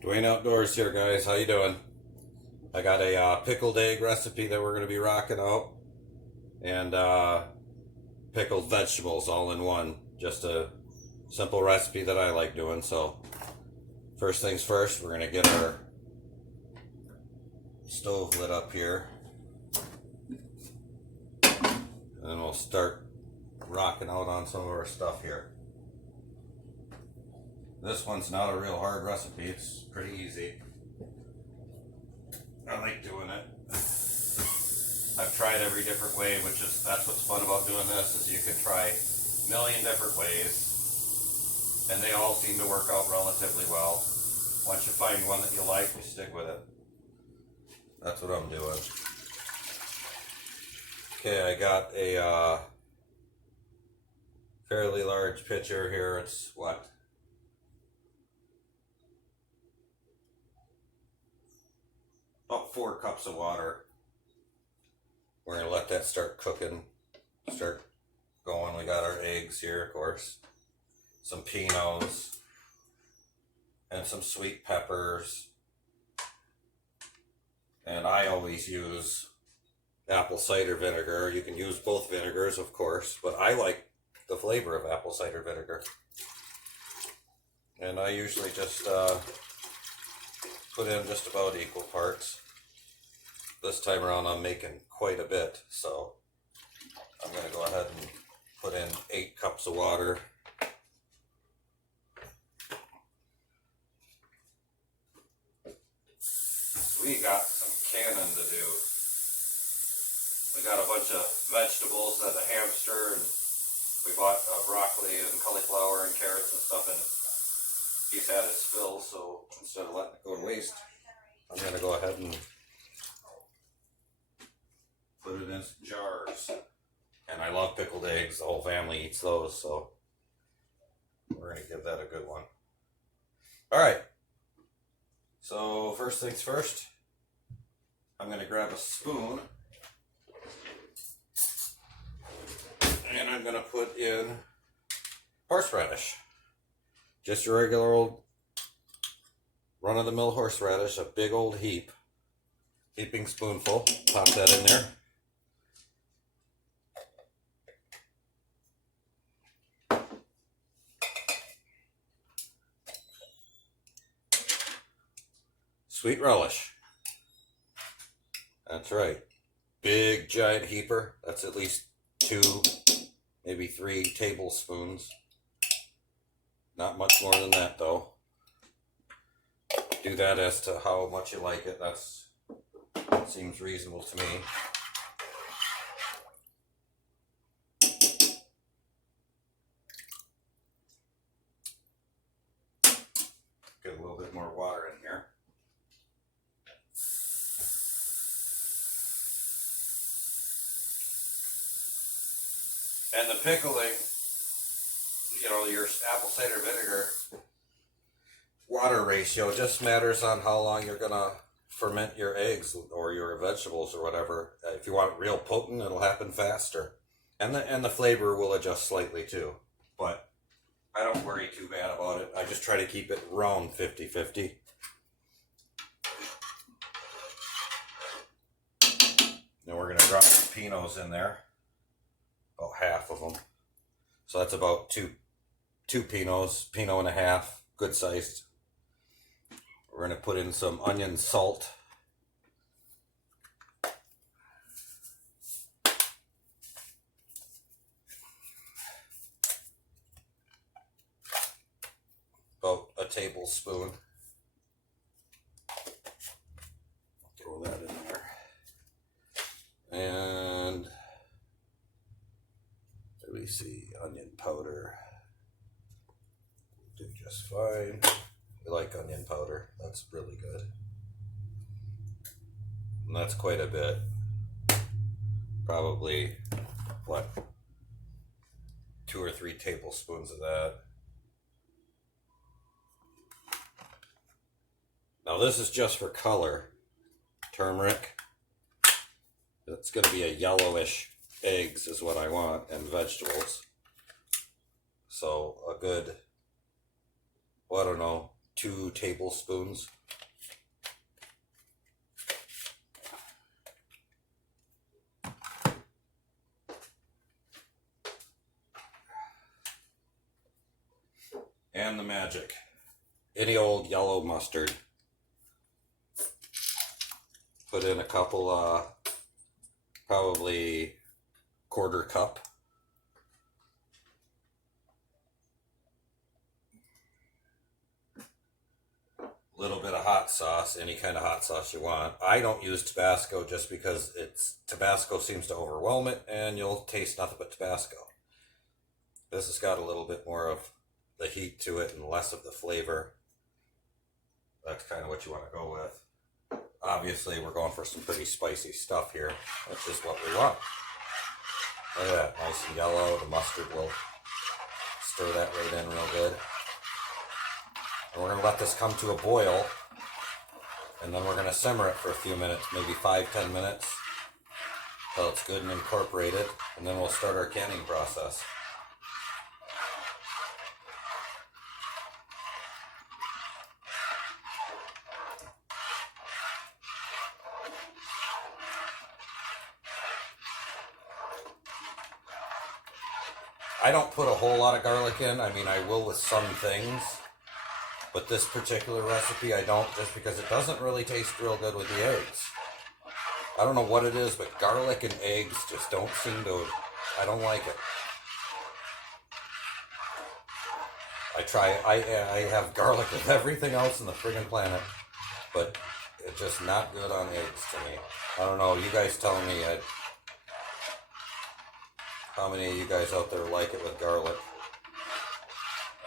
Dwayne Outdoors here, guys. How you doing? I got a pickled egg recipe that we're going to be rocking out, and pickled vegetables all in one. Just a simple recipe that I like doing. So first things first, we're going to get our stove lit up here, and then we'll start rocking out on some of our stuff here. This one's not a real hard recipe. It's pretty easy. I like doing it. I've tried every different way, that's what's fun about doing this, is you can try a million different ways, and they all seem to work out relatively well. Once you find one that you like, you stick with it. That's what I'm doing. Okay, I got a fairly large pitcher here. It's what? About 4 cups of water. We're going to let that start cooking, start going. We got our eggs here, of course, some pinos, and some sweet peppers. And I always use apple cider vinegar. You can use both vinegars, of course, but I like the flavor of apple cider vinegar. And I usually just put in just about equal parts. This time around I'm making quite a bit, so I'm going to go ahead and put in 8 cups of water. We got some canning to do. We got a bunch of vegetables that the hamster, and we bought broccoli and cauliflower and carrots and stuff, and he's had his fill, so instead of letting it go to waste, I'm going to go ahead and put it in some jars. And I love pickled eggs. The whole family eats those, so we're going to give that a good one. Alright, so first things first, I'm going to grab a spoon, and I'm going to put in horseradish. Just a regular old run-of-the-mill horseradish, a big old heaping spoonful. Pop that in there. Sweet relish. That's right. Big giant heaper. That's at least 2, maybe 3 tablespoons. Not much more than that, though. Do that as to how much you like it. That seems reasonable to me. Get a little bit more water in here. And the pickling, your apple cider vinegar water ratio just matters on how long you're gonna ferment your eggs or your vegetables or whatever. If you want it real potent, it'll happen faster, and the flavor will adjust slightly too. But I don't worry too bad about it. I just try to keep it around 50-50. Then we're gonna drop some pinos in there, about half of them. So that's about two pinos, pinot and a half, good sized. We're going to put in some onion salt. About a tablespoon. Throw that in there. And let me see, onion powder. Do just fine. We like onion powder. That's really good. And that's quite a bit. Probably, what, 2 or 3 tablespoons of that. Now this is just for color. Turmeric. It's going to be a yellowish eggs is what I want, and vegetables. So a good, well, I don't know, 2 tablespoons. And the magic. Any old yellow mustard. Put in a couple, probably 1/4 cup. A little bit of hot sauce, any kind of hot sauce you want. I don't use Tabasco just because Tabasco seems to overwhelm it and you'll taste nothing but Tabasco. This has got a little bit more of the heat to it and less of the flavor. That's kind of what you want to go with. Obviously, we're going for some pretty spicy stuff here, which is what we want. Look at that, nice and yellow. The mustard will stir that right in real good. And we're going to let this come to a boil, and then we're going to simmer it for a few minutes, maybe 5-10 minutes, until it's good and incorporated, and then we'll start our canning process. I don't put a whole lot of garlic in. I mean, I will with some things. But this particular recipe, I don't, just because it doesn't really taste real good with the eggs. I don't know what it is, but garlic and eggs just don't seem to, I don't like it. I have garlic with everything else in the friggin' planet, but it's just not good on eggs to me. I don't know, you guys tell me how many of you guys out there like it with garlic.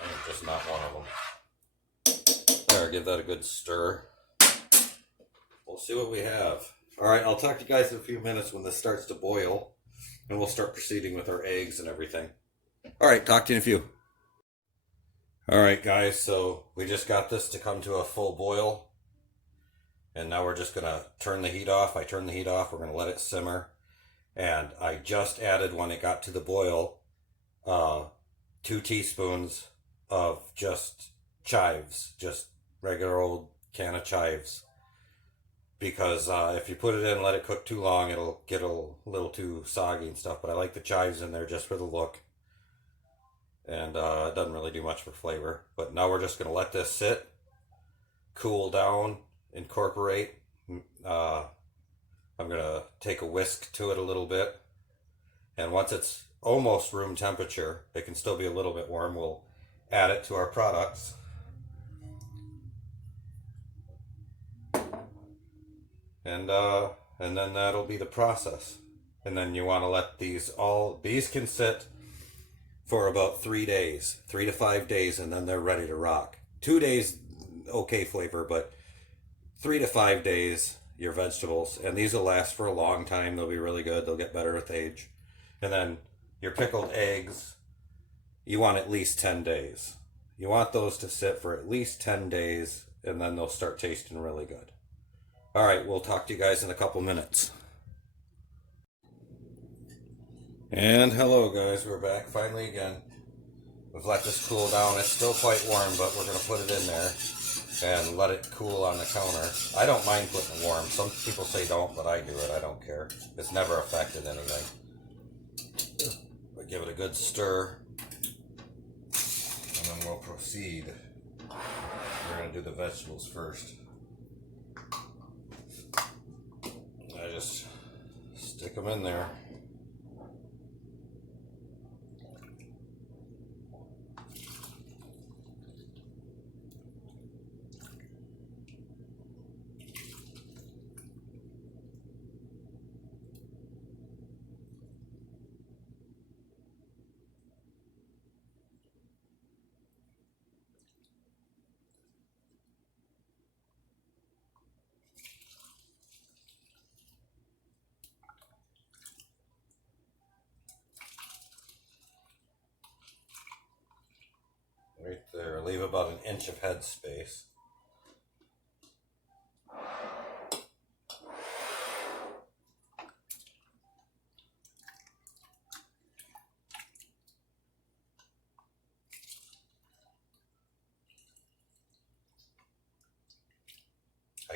I'm just not one of them. There, give that a good stir. We'll see what we have. Alright, I'll talk to you guys in a few minutes when this starts to boil, and we'll start proceeding with our eggs and everything. Alright, talk to you in a few. Alright guys, so we just got this to come to a full boil, and now we're just going to turn the heat off. I turned the heat off, we're going to let it simmer, and I just added, when it got to the boil, 2 teaspoons of just chives, just regular old can of chives, because if you put it in and let it cook too long, it'll get a little too soggy and stuff. But I like the chives in there just for the look, and it doesn't really do much for flavor. But now we're just going to let this sit, cool down, incorporate. I'm going to take a whisk to it a little bit, and once it's almost room temperature, it can still be a little bit warm, we'll add it to our products. And then that'll be the process. And then you want to let these can sit for about 3 days, 3 to 5 days, and then they're ready to rock. 2 days, okay flavor, but 3 to 5 days, your vegetables, and these will last for a long time. They'll be really good. They'll get better with age. And then your pickled eggs, you want at least 10 days. You want those to sit for at least 10 days, and then they'll start tasting really good. All right, we'll talk to you guys in a couple minutes. And hello guys, we're back finally again. We've let this cool down. It's still quite warm, but we're going to put it in there and let it cool on the counter. I don't mind putting it warm. Some people say don't, but I do it. I don't care. It's never affected anything. But give it a good stir, and then we'll proceed. We're going to do the vegetables first. I just stick them in there. Right there, leave about an inch of head space.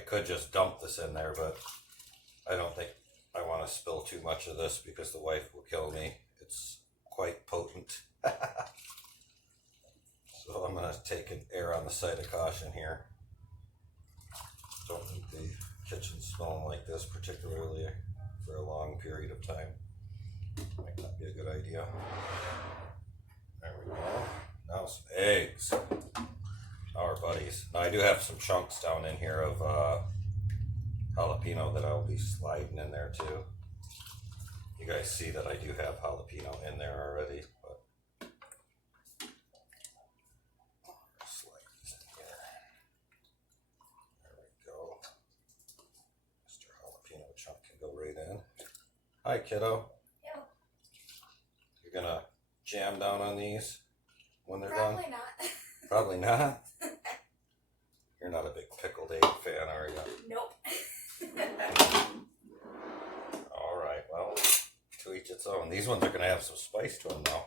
could just dump this in there, but I don't think I want to spill too much of this because the wife will kill me. It's quite potent. So I'm going to take an err on the side of caution here. Don't need the kitchen smelling like this, particularly for a long period of time. Might not be a good idea. There we go. Now some eggs. Our buddies. Now I do have some chunks down in here of jalapeno that I'll be sliding in there too. You guys see that I do have jalapeno in there already, but slide these in here. There we go. Mr. Jalapeno chunk can go right in. Hi, kiddo. Yeah. You're gonna jam down on these when they're Probably done? not. Probably not. You're not a big pickled egg fan, are you? Nope. All right, well, to each its own. These ones are going to have some spice to them now.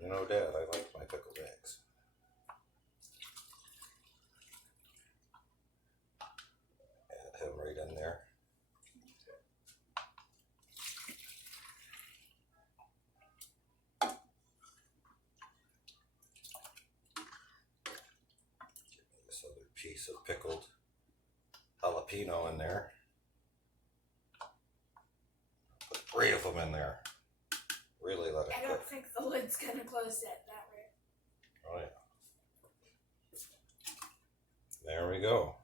You know, Dad, I like my pickled eggs. Add him right in there. Give me this other piece of pickled jalapeno in there. Put 3 of them in there. Really let it I cook. don't think the lid's gonna close it that way. Oh yeah. There we go.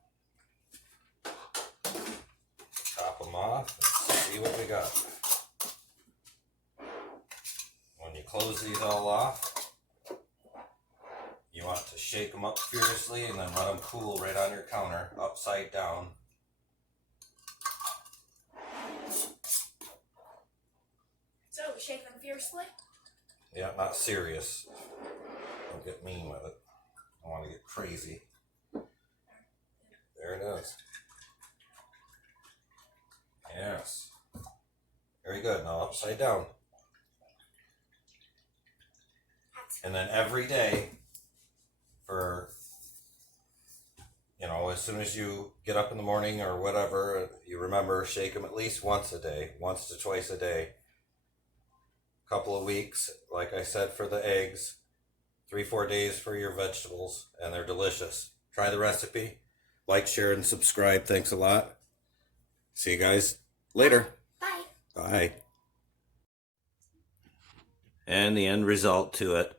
Top them off and see what we got. When you close these all off, you want to shake them up furiously and then let them cool right on your counter, upside down. So, shake them fiercely? Yeah, not serious. Don't get mean with it. I want to get crazy. There it is. Yes. Very good. Now upside down. And then every day for, as soon as you get up in the morning or whatever, you remember, shake them at least once a day, once to twice a day. Couple of weeks, like I said, for the eggs, 3-4 days for your vegetables, and they're delicious. Try the recipe. Like, share, and subscribe. Thanks a lot. See you guys later. Bye. Bye. And the end result to it.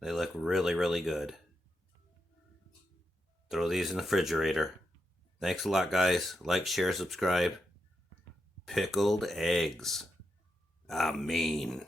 They look really, really good. Throw these in the refrigerator. Thanks a lot, guys. Like, share, subscribe. Pickled eggs. I mean.